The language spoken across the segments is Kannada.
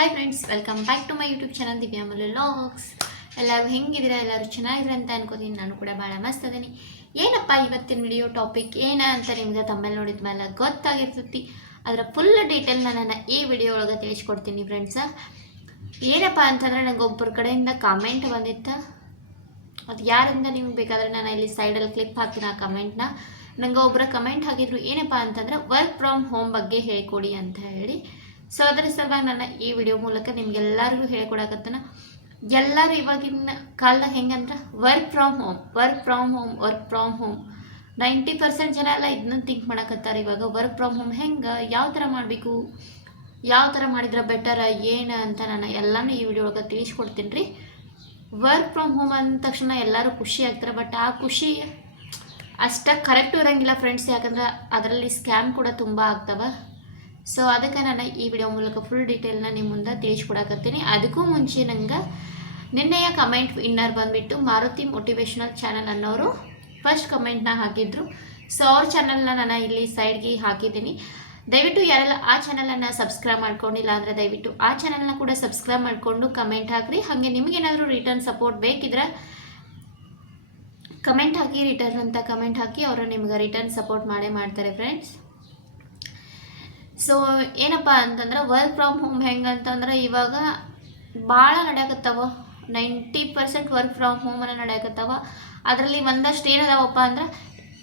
Hi friends, welcome back to my YouTube channel Divya Mallu vlogs. ಎಲ್ಲರೂ ಹೆಂಗಿದ್ದೀರಾ? ಎಲ್ಲರೂ ಚೆನ್ನಾಗಿದ್ದೀರಾ ಅಂತ ಅನ್ಕೋತೀನಿ. ನಾನು ಕೂಡ ಭಾಳ ಮಸ್ತ್ ಅದೀನಿ. ಏನಪ್ಪ ಇವತ್ತಿನ ವಿಡಿಯೋ ಟಾಪಿಕ್ ಏನ ಅಂತ ನಿಮ್ಗೆ ತಮ್ಮಲ್ಲಿ ನೋಡಿದ ಮೇಲೆ ಗೊತ್ತಾಗಿರ್ತೈತಿ. ಅದರ ಫುಲ್ ಡೀಟೇಲ್ನ ನಾನು ಈ ವಿಡಿಯೋ ಒಳಗೆ ತಿಳಿಸ್ಕೊಡ್ತೀನಿ ಫ್ರೆಂಡ್ಸ. ಏನಪ್ಪ ಅಂತಂದರೆ ನನಗೆ ಒಬ್ಬರ ಕಡೆಯಿಂದ ಕಾಮೆಂಟ್ ಬಂದಿತ್ತು. ಅದು ಯಾರಿಂದ ನಿಮ್ಗೆ ಬೇಕಾದರೆ ನಾನು ಇಲ್ಲಿ ಸೈಡಲ್ಲಿ ಕ್ಲಿಪ್ ಹಾಕ್ತೀನಿ ಆ ಕಮೆಂಟ್ನ. ನನಗೆ ಒಬ್ಬರ ಕಮೆಂಟ್ ಹಾಕಿದ್ರು, ಏನಪ್ಪ ಅಂತಂದರೆ ವರ್ಕ್ ಫ್ರಮ್ ಹೋಮ್ ಬಗ್ಗೆ ಹೇಳ್ಕೊಡಿ ಅಂತ ಹೇಳಿ. ಸೊ ಅದರ ಸಲುವಾಗಿ ನನ್ನ ಈ ವಿಡಿಯೋ ಮೂಲಕ ನಿಮ್ಗೆಲ್ಲರಿಗೂ ಹೇಳ್ಕೊಡಕತ್ತನ. ಎಲ್ಲರೂ ಇವಾಗಿನ ಕಾಲದಾಗ ಹೆಂಗಂದ್ರೆ ವರ್ಕ್ ಫ್ರಮ್ ಹೋಮ್ 90% ಜನ ಎಲ್ಲ ಇದನ್ನ ಥಿಂಕ್ ಮಾಡಕತ್ತಾರೆ. ಇವಾಗ ವರ್ಕ್ ಫ್ರಮ್ ಹೋಮ್ ಹೆಂಗೆ, ಯಾವ ಥರ ಮಾಡಬೇಕು, ಯಾವ ಥರ ಮಾಡಿದ್ರೆ ಬೆಟರ ಏನು ಅಂತ ನಾನು ಎಲ್ಲನೂ ಈ ವಿಡಿಯೋ ಒಳಗೆ ತಿಳಿಸ್ಕೊಡ್ತೀನಿ ರೀ. ವರ್ಕ್ ಫ್ರಮ್ ಹೋಮ್ ಅಂದ ತಕ್ಷಣ ಎಲ್ಲರೂ ಖುಷಿ ಆಗ್ತಾರೆ, ಬಟ್ ಆ ಖುಷಿ ಅಷ್ಟಾಗಿ ಕರೆಕ್ಟು ಇರೋಂಗಿಲ್ಲ ಫ್ರೆಂಡ್ಸ್. ಯಾಕಂದ್ರೆ ಅದರಲ್ಲಿ ಸ್ಕ್ಯಾಮ್ ಕೂಡ ತುಂಬ ಆಗ್ತವೆ. ಸೊ ಅದಕ್ಕೆ ನಾನು ಈ ವಿಡಿಯೋ ಮೂಲಕ ಫುಲ್ ಡೀಟೇಲ್ನ ನಿಮ್ಮ ಮುಂದೆ ತಿಳಿಸ್ಕೊಡಕತ್ತೀನಿ. ಅದಕ್ಕೂ ಮುಂಚೆ ನಂಗೆ ನಿನ್ನೆಯ ಕಮೆಂಟ್ ವಿನ್ನರ್ ಬಂದುಬಿಟ್ಟು ಮಾರುತಿ ಮೋಟಿವೇಶ್ನಲ್ ಚಾನಲ್ ಅನ್ನೋರು ಫಸ್ಟ್ ಕಮೆಂಟ್ನ ಹಾಕಿದ್ರು. ಸೊ ಅವ್ರ ಚಾನಲ್ನ ನಾನು ಇಲ್ಲಿ ಸೈಡ್ಗೆ ಹಾಕಿದ್ದೀನಿ. ದಯವಿಟ್ಟು ಯಾರೆಲ್ಲ ಆ ಚಾನಲನ್ನು ಸಬ್ಸ್ಕ್ರೈಬ್ ಮಾಡ್ಕೊಂಡಿಲ್ಲ ಅಂದರೆ ದಯವಿಟ್ಟು ಆ ಚಾನಲ್ನ ಕೂಡ ಸಬ್ಸ್ಕ್ರೈಬ್ ಮಾಡಿಕೊಂಡು ಕಮೆಂಟ್ ಹಾಕಿರಿ. ಹಾಗೆ ನಿಮಗೇನಾದರೂ ರಿಟರ್ನ್ ಸಪೋರ್ಟ್ ಬೇಕಿದ್ರೆ ಕಮೆಂಟ್ ಹಾಕಿ, ರಿಟರ್ನ್ ಅಂತ ಕಮೆಂಟ್ ಹಾಕಿ, ಅವರು ನಿಮ್ಗೆ ರಿಟರ್ನ್ ಸಪೋರ್ಟ್ ಮಾಡೇ ಮಾಡ್ತಾರೆ ಫ್ರೆಂಡ್ಸ್. ಸೊ ಏನಪ್ಪ ಅಂತಂದ್ರೆ ವರ್ಕ್ ಫ್ರಮ್ ಹೋಮ್ ಹೆಂಗಂತಂದ್ರೆ ಇವಾಗ ಭಾಳ ನಡೆಯಕತ್ತವ. 90% ವರ್ಕ್ ಫ್ರಮ್ ಹೋಮನ್ನು ನಡೆಯಕತ್ತವ. ಅದರಲ್ಲಿ ಒಂದಷ್ಟು ಏನದಾವಪ್ಪ ಅಂದ್ರೆ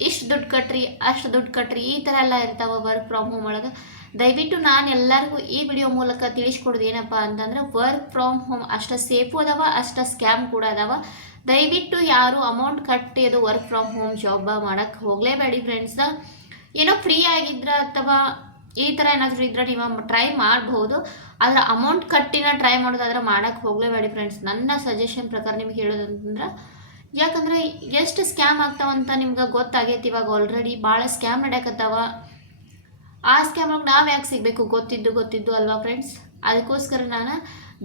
ಇಷ್ಟು ದುಡ್ಡು ಕಟ್ರಿ, ಅಷ್ಟು ದುಡ್ಡು ಕಟ್ರಿ, ಈ ಥರ ಎಲ್ಲ ಇರ್ತಾವೆ ವರ್ಕ್ ಫ್ರಮ್ ಹೋಮ್ ಒಳಗೆ. ದಯವಿಟ್ಟು ನಾನು ಎಲ್ಲರಿಗೂ ಈ ವಿಡಿಯೋ ಮೂಲಕ ತಿಳಿಸ್ಕೊಡೋದು ಏನಪ್ಪ ಅಂತಂದ್ರೆ ವರ್ಕ್ ಫ್ರಮ್ ಹೋಮ್ ಅಷ್ಟು ಸೇಫು ಅದಾವ, ಅಷ್ಟು ಸ್ಕ್ಯಾಮ್ ಕೂಡ ಅದಾವ. ದಯವಿಟ್ಟು ಯಾರು ಅಮೌಂಟ್ ಕಟ್ಟಿ ಅದು ವರ್ಕ್ ಫ್ರಮ್ ಹೋಮ್ ಜಾಬ್ ಮಾಡೋಕ್ಕೆ ಹೋಗಲೇಬೇಡಿ ಫ್ರೆಂಡ್ಸ್. ಏನೋ ಫ್ರೀ ಆಗಿದ್ರೆ ಅಥವಾ ಈ ಥರ ಏನಾದರೂ ಇದ್ರೆ ನೀವು ಟ್ರೈ ಮಾಡ್ಬೋದು. ಆದರೆ ಅಮೌಂಟ್ ಕಟ್ಟಿನ ಟ್ರೈ ಮಾಡೋದಾದ್ರೆ ಮಾಡೋಕ್ಕೆ ಹೋಗಲೇಬೇಡಿ ಫ್ರೆಂಡ್ಸ್. ನನ್ನ ಸಜೆಷನ್ ಪ್ರಕಾರ ನಿಮ್ಗೆ ಹೇಳೋದಂತಂದ್ರೆ, ಯಾಕಂದರೆ ಎಷ್ಟು ಸ್ಕ್ಯಾಮ್ ಆಗ್ತಾವಂತ ನಿಮ್ಗೆ ಗೊತ್ತಾಗೈತಿ. ಇವಾಗ ಆಲ್ರೆಡಿ ಭಾಳ ಸ್ಕ್ಯಾಮ್ ನಡೆಯಕತ್ತಾವ. ಆ ಸ್ಕ್ಯಾಮ್ಗೆ ನಾವು ಯಾಕೆ ಸಿಗಬೇಕು? ಗೊತ್ತಿದ್ದು ಅಲ್ವಾ ಫ್ರೆಂಡ್ಸ್. ಅದಕ್ಕೋಸ್ಕರ ನಾನು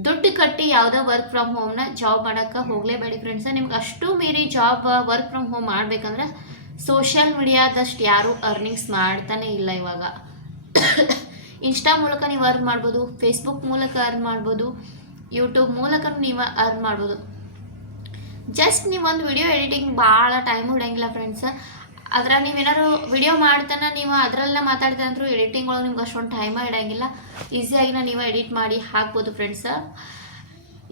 ದುಡ್ಡು ಕಟ್ಟಿ ಯಾವುದೋ ವರ್ಕ್ ಫ್ರಮ್ ಹೋಮ್ನ ಜಾಬ್ ಮಾಡೋಕ್ಕೆ ಹೋಗಲೇಬೇಡಿ ಫ್ರೆಂಡ್ಸ್. ನಿಮ್ಗೆ ಅಷ್ಟು ಮೀರಿ ಜಾಬ್ ವರ್ಕ್ ಫ್ರಮ್ ಹೋಮ್ ಮಾಡಬೇಕಂದ್ರೆ ಸೋಷಿಯಲ್ ಮೀಡಿಯಾದಷ್ಟು ಯಾರೂ ಅರ್ನಿಂಗ್ಸ್ ಮಾಡ್ತಾನೆ ಇಲ್ಲ. ಇವಾಗ ಇನ್ಸ್ಟಾ ಮೂಲಕ ನೀವು ಅರ್ನ್ ಮಾಡ್ಬೋದು, ಫೇಸ್ಬುಕ್ ಮೂಲಕ ಅರ್ನ್ ಮಾಡ್ಬೋದು, ಯೂಟ್ಯೂಬ್ ಮೂಲಕ ನೀವು ಅರ್ನ್ ಮಾಡ್ಬೋದು. ಜಸ್ಟ್ ನೀವು ಒಂದು ವಿಡಿಯೋ ಎಡಿಟಿಂಗ್ ಭಾಳ ಟೈಮ್ ಹಿಡಿಯಂಗಿಲ್ಲ ಫ್ರೆಂಡ್ಸ್. ಅದ್ರ ನೀವೇನಾದ್ರು ವಿಡಿಯೋ ಮಾಡ್ತಾನೆ ನೀವು ಅದರಲ್ಲ ಮಾತಾಡ್ತಾ ಅಂದರೂ ಎಡಿಟಿಂಗ್ ಒಳಗೆ ನಿಮ್ಗೆ ಅಷ್ಟೊಂದು ಟೈಮ ಇಡೋಂಗಿಲ್ಲ. ಈಸಿಯಾಗಿನ ನೀವು ಎಡಿಟ್ ಮಾಡಿ ಹಾಕ್ಬೋದು ಫ್ರೆಂಡ್ಸ್.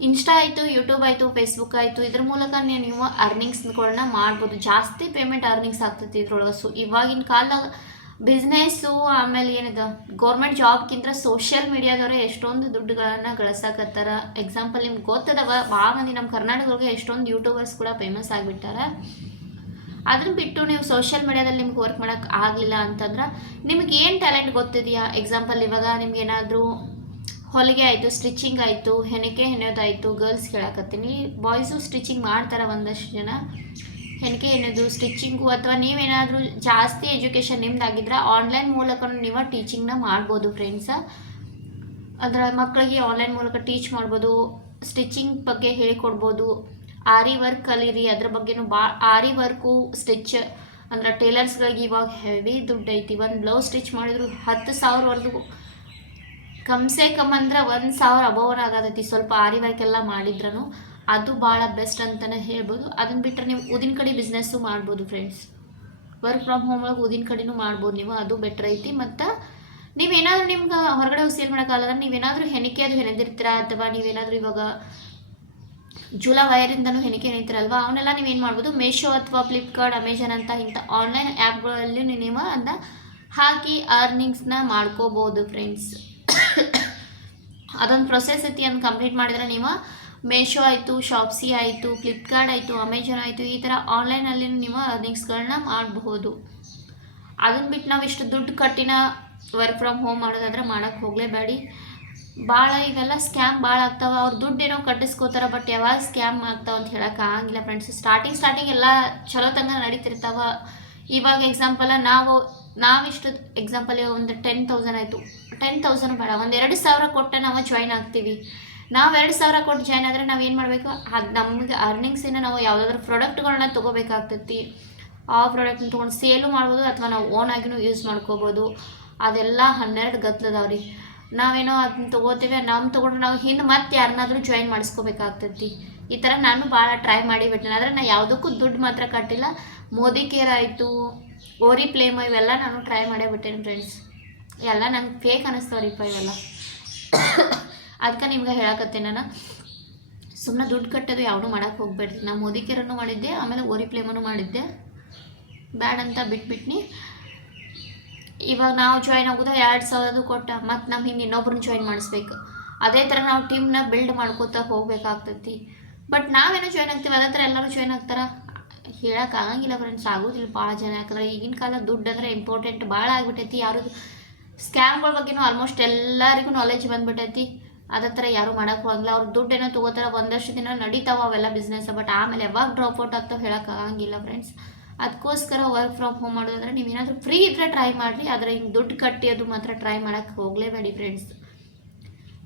ಇನ್ಸ್ಟಾ ಆಯಿತು, ಯೂಟ್ಯೂಬ್ ಆಯಿತು, ಫೇಸ್ಬುಕ್ ಆಯಿತು, ಇದ್ರ ಮೂಲಕ ನೀವು ಅರ್ನಿಂಗ್ಸ್ಗಳನ್ನ ಮಾಡ್ಬೋದು. ಜಾಸ್ತಿ ಪೇಮೆಂಟ್ ಅರ್ನಿಂಗ್ಸ್ ಆಗ್ತೈತಿ ಇದ್ರೊಳಗೆ. ಸೊ ಇವಾಗಿನ ಕಾಲದಾಗ ಬಿಸ್ನೆಸ್ಸು ಆಮೇಲೆ ಏನಿದೆ ಗೌರ್ಮೆಂಟ್ ಜಾಬ್ಗಿಂತ ಸೋಷಿಯಲ್ ಮೀಡಿಯಾದವರೇ ಎಷ್ಟೊಂದು ದುಡ್ಡುಗಳನ್ನು ಗಳಿಸಕತ್ತಾರ. ಎಕ್ಸಾಂಪಲ್ ನಿಮ್ಗೆ ಗೊತ್ತದವ, ಭಾಳ ಮಂದಿ ನಮ್ಮ ಕರ್ನಾಟಕದೊಳಗೆ ಎಷ್ಟೊಂದು ಯೂಟ್ಯೂಬರ್ಸ್ ಕೂಡ ಫೇಮಸ್ ಆಗಿಬಿಟ್ಟಾರೆ. ಅದನ್ನ ಬಿಟ್ಟು ನೀವು ಸೋಷಿಯಲ್ ಮೀಡಿಯಾದಲ್ಲಿ ನಿಮ್ಗೆ ವರ್ಕ್ ಮಾಡೋಕ್ಕೆ ಆಗಲಿಲ್ಲ ಅಂತಂದ್ರೆ ನಿಮ್ಗೆ ಏನು ಟ್ಯಾಲೆಂಟ್ ಗೊತ್ತಿದೆಯಾ? ಎಕ್ಸಾಂಪಲ್ ಇವಾಗ ನಿಮ್ಗೆ ಏನಾದರೂ ಹೊಲಿಗೆ ಆಯಿತು, ಸ್ಟಿಚಿಂಗ್ ಆಯಿತು, ಹೆಣಿಕೆ ಹೆಣೆಯೋದಾಯಿತು, ಗರ್ಲ್ಸ್ ಕೇಳಕತ್ತೀನಿ. ಬಾಯ್ಸು ಸ್ಟಿಚಿಂಗ್ ಮಾಡ್ತಾರೆ ಒಂದಷ್ಟು ಜನ. ಹೆಣಿಕೆ ಎನ್ನೋದು, ಸ್ಟಿಚಿಂಗು, ಅಥವಾ ನೀವೇನಾದರೂ ಜಾಸ್ತಿ ಎಜುಕೇಷನ್ ನಿಮ್ದಾಗಿದ್ರೆ ಆನ್ಲೈನ್ ಮೂಲಕ ನೀವು ಟೀಚಿಂಗ್ನ ಮಾಡ್ಬೋದು ಫ್ರೆಂಡ್ಸ. ಅದರ ಮಕ್ಕಳಿಗೆ ಆನ್ಲೈನ್ ಮೂಲಕ ಟೀಚ್ ಮಾಡ್ಬೋದು, ಸ್ಟಿಚಿಂಗ್ ಬಗ್ಗೆ ಹೇಳಿಕೊಡ್ಬೋದು. ಆರಿ ವರ್ಕ್ ಕಲೀರಿ, ಅದ್ರ ಬಗ್ಗೆನೂ ಆರಿ ವರ್ಕು, ಸ್ಟಿಚ್ ಅಂದ್ರೆ ಟೇಲರ್ಸ್ಗಳಿಗೆ ಇವಾಗ ಹೆವಿ ದುಡ್ಡು ಐತಿ. ಒಂದು ಬ್ಲೌಸ್ ಸ್ಟಿಚ್ ಮಾಡಿದ್ರು 10,000ವರೆಗೂ, ಕಮ್ಸೆ ಕಮ್ ಅಂದ್ರೆ 1,000 ಅಬೌವ್ ಆಗತೈತಿ. ಸ್ವಲ್ಪ ಆರಿ ವರ್ಕ್ ಎಲ್ಲ ಮಾಡಿದ್ರೂ ಅದು ಭಾಳ ಬೆಸ್ಟ್ ಅಂತಲೇ ಹೇಳ್ಬೋದು. ಅದನ್ನು ಬಿಟ್ಟರೆ ನೀವು ಊದಿನ ಕಡೆ ಬಿಸ್ನೆಸ್ಸು ಮಾಡ್ಬೋದು ಫ್ರೆಂಡ್ಸ್. ವರ್ಕ್ ಫ್ರಮ್ ಹೋಮ್ ಒಳಗೆ ಊದಿನ ಕಡೆನೂ ಮಾಡ್ಬೋದು ನೀವು, ಅದು ಬೆಟ್ರ್ ಐತಿ. ಮತ್ತು ನೀವೇನಾದರೂ ನಿಮ್ಗೆ ಹೊರಗಡೆ ಹೋಗಿ ಸೇಲ್ ಮಾಡೋಕ್ಕಾಗಲ್ಲ, ನೀವೇನಾದರೂ ಹೆಣಿಕೆ ಅದು ಹೆಣೆದಿರ್ತೀರಾ, ಅಥವಾ ನೀವೇನಾದರೂ ಇವಾಗ ಜೂಲ ವೈರಿಂದನೂ ಹೆಣಿಕೆ ಹೆಣಿತೀರಲ್ವ, ಅವನ್ನೆಲ್ಲ ನೀವೇನು ಮಾಡ್ಬೋದು, ಮೀಶೋ ಅಥವಾ ಫ್ಲಿಪ್ಕಾರ್ಟ್, ಅಮೆಜಾನ್ ಅಂತ ಇಂಥ ಆನ್ಲೈನ್ ಆ್ಯಪ್ಗಳಲ್ಲಿ ನೀವು ಅಂತ ಹಾಕಿ ಅರ್ನಿಂಗ್ಸ್ನ ಮಾಡ್ಕೋಬೋದು ಫ್ರೆಂಡ್ಸ್. ಅದೊಂದು ಪ್ರೊಸೆಸ್ ಐತಿ. ಅದನ್ನು ಕಂಪ್ಲೀಟ್ ಮಾಡಿದರೆ ನೀವು ಮೀಶೋ ಆಯಿತು, ಶಾಪ್ಸಿ ಆಯಿತು, ಫ್ಲಿಪ್ಕಾರ್ಟ್ ಆಯಿತು, ಅಮೆಜಾನ್ ಆಯಿತು, ಈ ಥರ ಆನ್ಲೈನಲ್ಲಿ ನೀವು ಅರ್ನಿಂಗ್ಸ್ಗಳನ್ನ ಮಾಡಬಹುದು. ಅದನ್ನು ಬಿಟ್ಟು ನಾವು ಇಷ್ಟು ದುಡ್ಡು ಕಟ್ಟಿನ ವರ್ಕ್ ಫ್ರಮ್ ಹೋಮ್ ಮಾಡೋದಾದ್ರೆ ಮಾಡೋಕ್ಕೆ ಹೋಗಲೇಬೇಡಿ. ಭಾಳ ಇವೆಲ್ಲ ಸ್ಕ್ಯಾಮ್ ಭಾಳ ಆಗ್ತಾವೆ. ಅವ್ರು ದುಡ್ಡೇನೋ ಕಟ್ಟಿಸ್ಕೋತಾರೆ, ಬಟ್ ಯಾವಾಗ ಸ್ಕ್ಯಾಮ್ ಆಗ್ತಾವೆ ಅಂತ ಹೇಳೋಕೆ ಆಗಂಗಿಲ್ಲ ಫ್ರೆಂಡ್ಸ್. ಸ್ಟಾರ್ಟಿಂಗ್ ಎಲ್ಲ ಚಲೋ ತಂಗ ನಡೀತಿರ್ತಾವೆ. ಇವಾಗ ಎಕ್ಸಾಂಪಲ್ ನಾವಿಷ್ಟು ಎಕ್ಸಾಂಪಲ್ ಒಂದು 10,000 ಆಯಿತು, 10,000 ಬೇಡ, ಒಂದು 2,000 ಕೊಟ್ಟು ನಾವು ಜಾಯ್ನ್ ಆಗ್ತೀವಿ. ನಾವು 2,000 ಕೊಟ್ಟು ಜಾಯ್ನ್ ಆದರೆ ನಾವೇನು ಮಾಡಬೇಕು? ಅದು ನಮಗೆ ಅರ್ನಿಂಗ್ಸಿನ ನಾವು ಯಾವುದಾದ್ರೂ ಪ್ರಾಡಕ್ಟ್ಗಳನ್ನ ತೊಗೋಬೇಕಾಗ್ತೈತಿ. ಆ ಪ್ರಾಡಕ್ಟ್ನ ತೊಗೊಂಡು ಸೇಲು ಮಾಡ್ಬೋದು, ಅಥವಾ ನಾವು ಓನ್ ಆಗಿನೂ ಯೂಸ್ ಮಾಡ್ಕೋಬೋದು. ಅದೆಲ್ಲ 12 ಗತ್ಲದಾವ್ರಿ. ನಾವೇನೋ ಅದನ್ನ ತೊಗೋತೇವೆ, ತೊಗೊಂಡ್ರೆ ನಾವು ಹಿಂದೆ ಮತ್ತೆ ಯಾರನ್ನಾದ್ರೂ ಜಾಯಿನ್ ಮಾಡಿಸ್ಕೋಬೇಕಾಗ್ತೈತಿ. ಈ ಥರ ನಾನು ಭಾಳ ಟ್ರೈ ಮಾಡಿಬಿಟ್ಟೆ. ಆದರೆ ನಾನು ಯಾವುದಕ್ಕೂ ದುಡ್ಡು ಮಾತ್ರ ಕಟ್ಟಿಲ್ಲ. ಮೋದಿ ಕೇರ್ ಆಯಿತು, ಓರಿ ಪ್ಲೇಮ್ ಇವೆಲ್ಲ ನಾನು ಟ್ರೈ ಮಾಡೇ ಬಿಟ್ಟೇನೆ ಫ್ರೆಂಡ್ಸ್. ಎಲ್ಲ ನಂಗೆ ಫೇಕ್ ಅನ್ನಿಸ್ತವ್ರಿಪ್ಪ ಇವೆಲ್ಲ. ಅದಕ್ಕೆ ನಿಮ್ಗೆ ಹೇಳಕತ್ತೇನೆ ನಾನು, ಸುಮ್ಮನೆ ದುಡ್ಡು ಕಟ್ಟೋದು ಯಾವುದೂ ಮಾಡೋಕ್ಕೆ ಹೋಗ್ಬೇಡ್ರಿ. ನಾನು ಮೋದಿ ಕೇರನ್ನು ಮಾಡಿದ್ದೆ, ಆಮೇಲೆ ಓರಿ ಪ್ಲೇಮನ್ನು ಮಾಡಿದ್ದೆ, ಬ್ಯಾಡ್ ಅಂತ ಬಿಟ್ಬಿಟ್ನಿ. ಇವಾಗ ನಾವು ಜಾಯ್ನ್ ಆಗೋದು 2,000 ಕೊಟ್ಟ, ಮತ್ತು ನಮ್ಮ ಹಿಂಗೆ ಇನ್ನೊಬ್ರನ್ನ ಜಾಯ್ನ್ ಮಾಡಿಸ್ಬೇಕು. ಅದೇ ಥರ ನಾವು ಟೀಮ್ನ ಬಿಲ್ಡ್ ಮಾಡ್ಕೋತಾ ಹೋಗ್ಬೇಕಾಗ್ತೈತಿ. ಬಟ್ ನಾವೇನೋ ಜಾಯ್ನ್ ಆಗ್ತೀವಿ, ಅದೇ ಥರ ಎಲ್ಲರೂ ಜಾಯ್ನ್ ಆಗ್ತಾರೆ ಹೇಳೋಕ್ಕಾಗಂಗಿಲ್ಲ ಫ್ರೆಂಡ್ಸ್. ಆಗೋದಿಲ್ಲ ಭಾಳ ಜನ. ಯಾಕಂದ್ರೆ ಈಗಿನ ಕಾಲ ದುಡ್ಡು ಅಂದರೆ ಇಂಪಾರ್ಟೆಂಟ್ ಭಾಳ ಆಗಿಬಿಟ್ಟೈತಿ. ಯಾರು ಸ್ಕ್ಯಾಮ್ಗಳ ಬಗ್ಗೆನೂ ಆಲ್ಮೋಸ್ಟ್ ಎಲ್ಲರಿಗೂ ನಾಲೆಜ್ ಬಂದುಬಿಟ್ಟೈತಿ. ಅದೇ ಥರ ಯಾರು ಮಾಡೋಕ್ಕೆ ಹೋಗಲ್ಲ. ಅವ್ರು ದುಡ್ಡು ಏನೋ ತೊಗೋತಾರೆ, ಒಂದಷ್ಟು ದಿನ ನಡೀತಾವೆ ಅವೆಲ್ಲ ಬಿಸ್ನೆಸ್. ಬಟ್ ಆಮೇಲೆ ಯಾವಾಗ ಡ್ರಾಪ್ಔಟ್ ಆಗ್ತಾವೆ ಹೇಳೋಕ್ಕಾಗಂಗಿಲ್ಲ ಫ್ರೆಂಡ್ಸ್. ಅದಕ್ಕೋಸ್ಕರ ವರ್ಕ್ ಫ್ರಮ್ ಹೋಮ್ ಮಾಡೋದಂದ್ರೆ ನೀವೇನಾದರೂ ಫ್ರೀ ಇದ್ದರೆ ಟ್ರೈ ಮಾಡಿರಿ. ಆದರೆ ಹಿಂಗೆ ದುಡ್ಡು ಕಟ್ಟಿ ಅದು ಮಾತ್ರ ಟ್ರೈ ಮಾಡೋಕ್ಕೆ ಹೋಗಲೇಬೇಡಿ ಫ್ರೆಂಡ್ಸ್.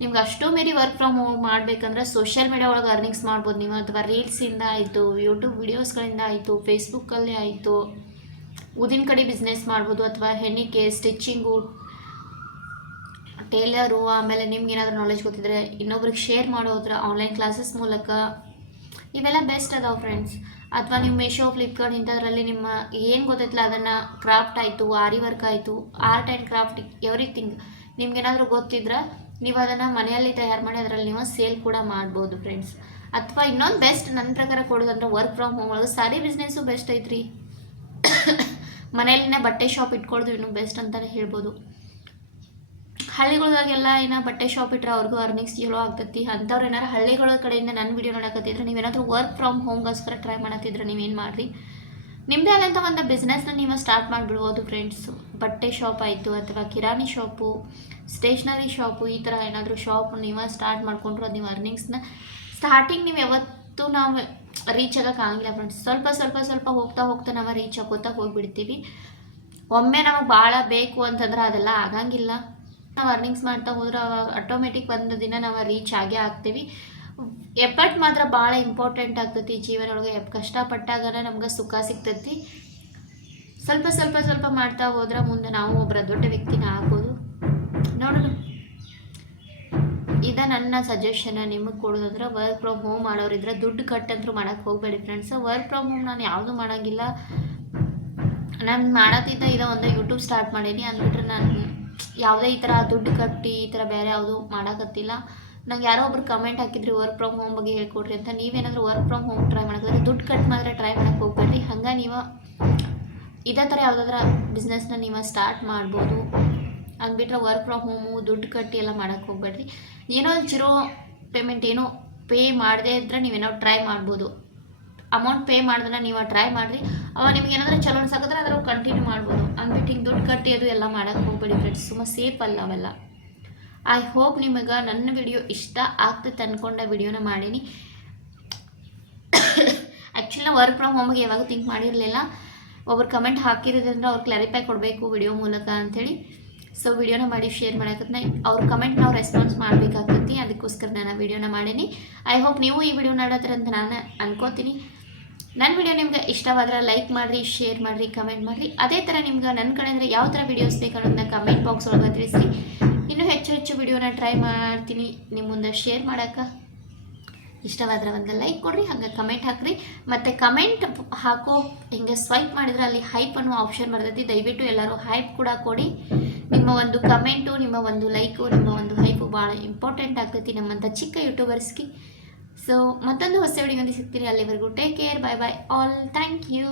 ನಿಮ್ಗೆ ಅಷ್ಟು ಮೀರಿ ವರ್ಕ್ ಫ್ರಮ್ ಹೋಮ್ ಮಾಡಬೇಕಂದ್ರೆ ಸೋಷಿಯಲ್ ಮೀಡಿಯಾ ಒಳಗೆ ಅರ್ನಿಂಗ್ಸ್ ಮಾಡ್ಬೋದು ನೀವು. ಅಥವಾ ರೀಲ್ಸಿಂದ ಆಯಿತು, ಯೂಟ್ಯೂಬ್ ವಿಡಿಯೋಸ್ಗಳಿಂದ ಆಯಿತು, ಫೇಸ್ಬುಕ್ಕಲ್ಲೇ ಆಯಿತು, ಊದಿನ ಕಡೆ ಬಿಸ್ನೆಸ್ ಮಾಡ್ಬೋದು. ಅಥವಾ ಹೆಣ್ಣಿಕೆ, ಸ್ಟಿಚ್ಚಿಂಗು, ಟೇಲರು, ಆಮೇಲೆ ನಿಮ್ಗೆ ಏನಾದರೂ ನಾಲೆಜ್ ಗೊತ್ತಿದ್ರೆ ಇನ್ನೊಬ್ರಿಗೆ ಶೇರ್ ಮಾಡೋದ್ರ ಆನ್ಲೈನ್ ಕ್ಲಾಸಸ್ ಮೂಲಕ ಇವೆಲ್ಲ ಬೆಸ್ಟ್ ಅದಾವೆ ಫ್ರೆಂಡ್ಸ್. ಅಥವಾ ನೀವು ಮೀಶೋ, ಫ್ಲಿಪ್ಕಾರ್ಟ್ ಇಂಥದ್ರಲ್ಲಿ ನಿಮ್ಮ ಏನು ಗೊತ್ತೈತಿಲ್ಲ ಅದನ್ನು ಕ್ರಾಫ್ಟ್ ಆಯಿತು, ಆರಿ ವರ್ಕ್ ಆಯಿತು, ಆರ್ಟ್ ಆ್ಯಂಡ್ ಕ್ರಾಫ್ಟ್ ಎವ್ರಿಥಿಂಗ್ ನಿಮ್ಗೇನಾದರೂ ಗೊತ್ತಿದ್ರೆ ನೀವು ಅದನ್ನು ಮನೆಯಲ್ಲಿ ತಯಾರು ಮಾಡಿ ಅದರಲ್ಲಿ ನೀವು ಸೇಲ್ ಕೂಡ ಮಾಡ್ಬೋದು ಫ್ರೆಂಡ್ಸ್. ಅಥವಾ ಇನ್ನೊಂದು ಬೆಸ್ಟ್ ನನ್ನ ಪ್ರಕಾರ ಕೊಡೋದಂದ್ರೆ ವರ್ಕ್ ಫ್ರಮ್ ಹೋಮ್ ಒಳಗೆ ಸಾರಿ ಬಿಸ್ನೆಸ್ಸು ಬೆಸ್ಟ್ ಐತ್ರಿ. ಮನೆಯಲ್ಲಿನೇ ಬಟ್ಟೆ ಶಾಪ್ ಇಟ್ಕೊಳ್ಳೋದು ಇನ್ನೂ ಬೆಸ್ಟ್ ಅಂತಲೇ ಹೇಳ್ಬೋದು. ಹಳ್ಳಿಗಳದಾಗೆಲ್ಲ ಏನೋ ಬಟ್ಟೆ ಶಾಪ್ ಇಟ್ಟರೆ ಅವ್ರಿಗೂ ಅರ್ನಿಂಗ್ಸ್ ಚಲೋ ಆಗ್ತೈತಿ. ಅಂಥವ್ರು ಏನಾರು ಹಳ್ಳಿಗಳ ಕಡೆಯಿಂದ ನನ್ನ ವೀಡಿಯೋ ನೋಡಕತ್ತಿದ್ರೆ ನೀವೇನಾದರೂ ವರ್ಕ್ ಫ್ರಮ್ ಹೋಮ್ಗೋಸ್ಕರ ಟ್ರೈ ಮಾಡತ್ತಿದ್ರೆ ನೀವೇನು ಮಾಡಿರಿ, ನಿಮ್ಮದೇ ಆದಂಥ ಒಂದು ಬಿಸ್ನೆಸ್ನ ನೀವು ಸ್ಟಾರ್ಟ್ ಮಾಡಿಬಿಡ್ಬೋದು ಫ್ರೆಂಡ್ಸು. ಬಟ್ಟೆ ಶಾಪ್ ಆಯಿತು, ಅಥವಾ ಕಿರಾಣಿ ಶಾಪು, ಸ್ಟೇಷ್ನರಿ ಶಾಪು, ಈ ಥರ ಏನಾದರೂ ಶಾಪ್ ನೀವು ಸ್ಟಾರ್ಟ್ ಮಾಡಿಕೊಂಡ್ರು ಅದು ನೀವು ಅರ್ನಿಂಗ್ಸ್ನ ಸ್ಟಾರ್ಟಿಂಗ್ ನೀವು ಯಾವತ್ತೂ ನಾವು ರೀಚ್ ಆಗೋಕ್ಕಾಗಿಲ್ಲ ಫ್ರೆಂಡ್ಸ್. ಸ್ವಲ್ಪ ಸ್ವಲ್ಪ ಸ್ವಲ್ಪ ಹೋಗ್ತಾ ಹೋಗ್ತಾ ನಾವು ರೀಚ್ ಆಗೋತಾ ಹೋಗಿಬಿಡ್ತೀವಿ. ಒಮ್ಮೆ ನಮಗೆ ಭಾಳ ಬೇಕು ಅಂತಂದ್ರೆ ಅದೆಲ್ಲ ಆಗಂಗಿಲ್ಲ. ನಾವು ಅರ್ನಿಂಗ್ಸ್ ಮಾಡ್ತಾ ಹೋದ್ರೆ ಅವಾಗ ಆಟೋಮೆಟಿಕ್ ಒಂದು ದಿನ ನಾವು ರೀಚ್ ಆಗೇ ಆಗ್ತೀವಿ. ಎಫರ್ಟ್ ಮಾತ್ರ ಭಾಳ ಇಂಪಾರ್ಟೆಂಟ್ ಆಗ್ತೈತಿ ಜೀವನ ಒಳಗೆ. ಕಷ್ಟಪಟ್ಟಾಗನ ನಮ್ಗೆ ಸುಖ ಸಿಗ್ತೈತಿ. ಸ್ವಲ್ಪ ಸ್ವಲ್ಪ ಸ್ವಲ್ಪ ಮಾಡ್ತಾ ಹೋದ್ರೆ ಮುಂದೆ ನಾವು ಒಬ್ಬರ ದೊಡ್ಡ ವ್ಯಕ್ತಿನ ಆಗ್ಬೋದು. ನೋಡೋಣ, ಇದು ನನ್ನ ಸಜೆಷನ್ ನಿಮಗೆ ಕೊಡೋದಂದ್ರೆ ವರ್ಕ್ ಫ್ರಮ್ ಹೋಮ್ ಮಾಡೋರಿದ್ರೆ ದುಡ್ಡು ಕಟ್ಟಂತರೂ ಮಾಡೋಕ್ಕೆ ಹೋಗಬೇಡಿ ಫ್ರೆಂಡ್ಸ್. ವರ್ಕ್ ಫ್ರಮ್ ಹೋಮ್ ನಾನು ಯಾವುದೂ ಮಾಡೋಂಗಿಲ್ಲ. ನಾನು ಮಾಡೋದಿದ್ದ ಇದೋ ಒಂದು ಯೂಟ್ಯೂಬ್ ಸ್ಟಾರ್ಟ್ ಮಾಡೀನಿ ಅಂದ್ಬಿಟ್ರೆ ನಾನು ಯಾವುದೇ ಈ ಥರ ದುಡ್ಡು ಕಟ್ಟಿ ಈ ಥರ ಬೇರೆ ಯಾವುದು ಮಾಡೋಕತ್ತಿಲ್ಲ. ನಂಗೆ ಯಾರೋ ಒಬ್ರು ಕಮೆಂಟ್ ಹಾಕಿದ್ರಿ ವರ್ಕ್ ಫ್ರಮ್ ಹೋಮ್ ಬಗ್ಗೆ ಹೇಳ್ಕೊಡ್ರಿ ಅಂತ. ನೀವೇನಾದರೂ ವರ್ಕ್ ಫ್ರಮ್ ಹೋಮ್ ಟ್ರೈ ಮಾಡೋದ್ರೆ ದುಡ್ಡು ಕಟ್ ಮಾತ್ರ ಟ್ರೈ ಮಾಡೋಕ್ಕೆ ಹೋಗ್ಬೇಡ್ರಿ. ಹಂಗೆ ನೀವು ಇದೇ ಥರ ಯಾವುದಾದ್ರೂ ಬಿಸ್ನೆಸ್ನ ನೀವು ಸ್ಟಾರ್ಟ್ ಮಾಡ್ಬೋದು. ಹಂಗ್ಬಿಟ್ರೆ ವರ್ಕ್ ಫ್ರಮ್ ಹೋಮು ದುಡ್ಡು ಕಟ್ಟಿ ಎಲ್ಲ ಮಾಡೋಕ್ಕೆ ಹೋಗ್ಬೇಡ್ರಿ. ಏನೋ ಜಿರೋ ಪೇಮೆಂಟ್ ಏನೋ ಪೇ ಮಾಡದೇ ಇದ್ದರೆ ನೀವೇನೋ ಟ್ರೈ ಮಾಡ್ಬೋದು. ಅಮೌಂಟ್ ಪೇ ಮಾಡಿದ್ರೆ ನೀವು ಟ್ರೈ ಮಾಡಿರಿ. ಅವಾಗ ನಿಮ್ಗೆ ಏನಾದರೂ ಚಲೋ ಅನ್ಸಕ್ಕಿದ್ರೆ ಅದ್ರ ಕಂಟಿನ್ಯೂ ಮಾಡ್ಬೋದು. ಹಂಗ್ಬಿಟ್ಟು ಹಿಂಗೆ ದುಡ್ಡು ಕಟ್ಟಿ ಅದು ಎಲ್ಲ ಮಾಡೋಕ್ಕೆ ಹೋಗ್ಬೇಡಿ ಫ್ರೆಂಡ್ಸ್. ಸುಮ್ಮ ಸೇಫ್ ಅಲ್ಲ ಅವೆಲ್ಲ. ಐ ಹೋಪ್ ನಿಮಗೆ ನನ್ನ ವಿಡಿಯೋ ಇಷ್ಟ ಆಗ್ತೈತೆ ಅಂದ್ಕೊಂಡ ವಿಡಿಯೋನ ಮಾಡೀನಿ. ಆ್ಯಕ್ಚುಲಿ ನಾವು ವರ್ಕ್ ಫ್ರಮ್ ಹೋಮಿಗೆ ಯಾವಾಗ ಥಿಂಕ್ ಮಾಡಿರಲಿಲ್ಲ. ಒಬ್ರು ಕಮೆಂಟ್ ಹಾಕಿರೋದ್ರಿಂದ ಅವ್ರು ಕ್ಲಾರಿಫೈ ಕೊಡಬೇಕು ವಿಡಿಯೋ ಮೂಲಕ ಅಂಥೇಳಿ ಸೊ ವಿಡಿಯೋನ ಮಾಡಿ ಶೇರ್ ಮಾಡಕತ್ನ ಅವ್ರ ಕಮೆಂಟ್ ನಾವು ರೆಸ್ಪಾನ್ಸ್ ಮಾಡಬೇಕಾಗ್ತೈತಿ. ಅದಕ್ಕೋಸ್ಕರ ನಾನು ವಿಡಿಯೋನ ಮಾಡೀನಿ. ಐ ಹೋಪ್ ನೀವು ಈ ವಿಡಿಯೋ ನೋಡತ್ತರ ಅಂತ ನಾನು ಅನ್ಕೋತೀನಿ. ನನ್ನ ವಿಡಿಯೋ ನಿಮ್ಗೆ ಇಷ್ಟವಾದ್ರೆ ಲೈಕ್ ಮಾಡಿರಿ, ಶೇರ್ ಮಾಡಿರಿ, ಕಮೆಂಟ್ ಮಾಡಿರಿ. ಅದೇ ಥರ ನಿಮ್ಗೆ ನನ್ನ ಕಡೆಯಿಂದ ಯಾವ ಥರ ವೀಡಿಯೋಸ್ ಬೇಕು ಅನ್ನೋದನ್ನ ಕಮೆಂಟ್ ಬಾಕ್ಸ್ ಒಳಗೆ ತಿಳಿಸಿ. ಇನ್ನೂ ಹೆಚ್ಚು ಹೆಚ್ಚು ವಿಡಿಯೋನ ಟ್ರೈ ಮಾಡ್ತೀನಿ ನಿಮ್ಮ ಮುಂದೆ ಶೇರ್ ಮಾಡೋಕ್ಕೆ. ಇಷ್ಟವಾದ್ರೆ ಒಂದು ಲೈಕ್ ಕೊಡಿರಿ, ಹಾಗೆ ಕಮೆಂಟ್ ಹಾಕಿರಿ. ಮತ್ತು ಕಮೆಂಟ್ ಹಾಕೋ ಹಿಂಗೆ ಸ್ವೈಪ್ ಮಾಡಿದ್ರೆ ಅಲ್ಲಿ ಹೈಪ್ ಅನ್ನೋ ಆಪ್ಷನ್ ಬರ್ತೈತಿ. ದಯವಿಟ್ಟು ಎಲ್ಲರೂ ಹೈಪ್ ಕೂಡ ಕೊಡಿ. ನಿಮ್ಮ ಒಂದು ಕಮೆಂಟು, ನಿಮ್ಮ ಒಂದು ಲೈಕು, ನಿಮ್ಮ ಒಂದು ಹೈಪು ಭಾಳ ಇಂಪಾರ್ಟೆಂಟ್ ಆಗ್ತೈತಿ ನಮ್ಮಂಥ ಚಿಕ್ಕ ಯೂಟ್ಯೂಬರ್ಸ್ಗೆ. ಸೊ ಮತ್ತೊಂದು ಹೊಸ ವಿಡಿಯೋದಲ್ಲಿ ಸಿಗ್ತೀನಿ. ಅಲ್ಲಿವರೆಗೂ take care, bye bye all, thank you.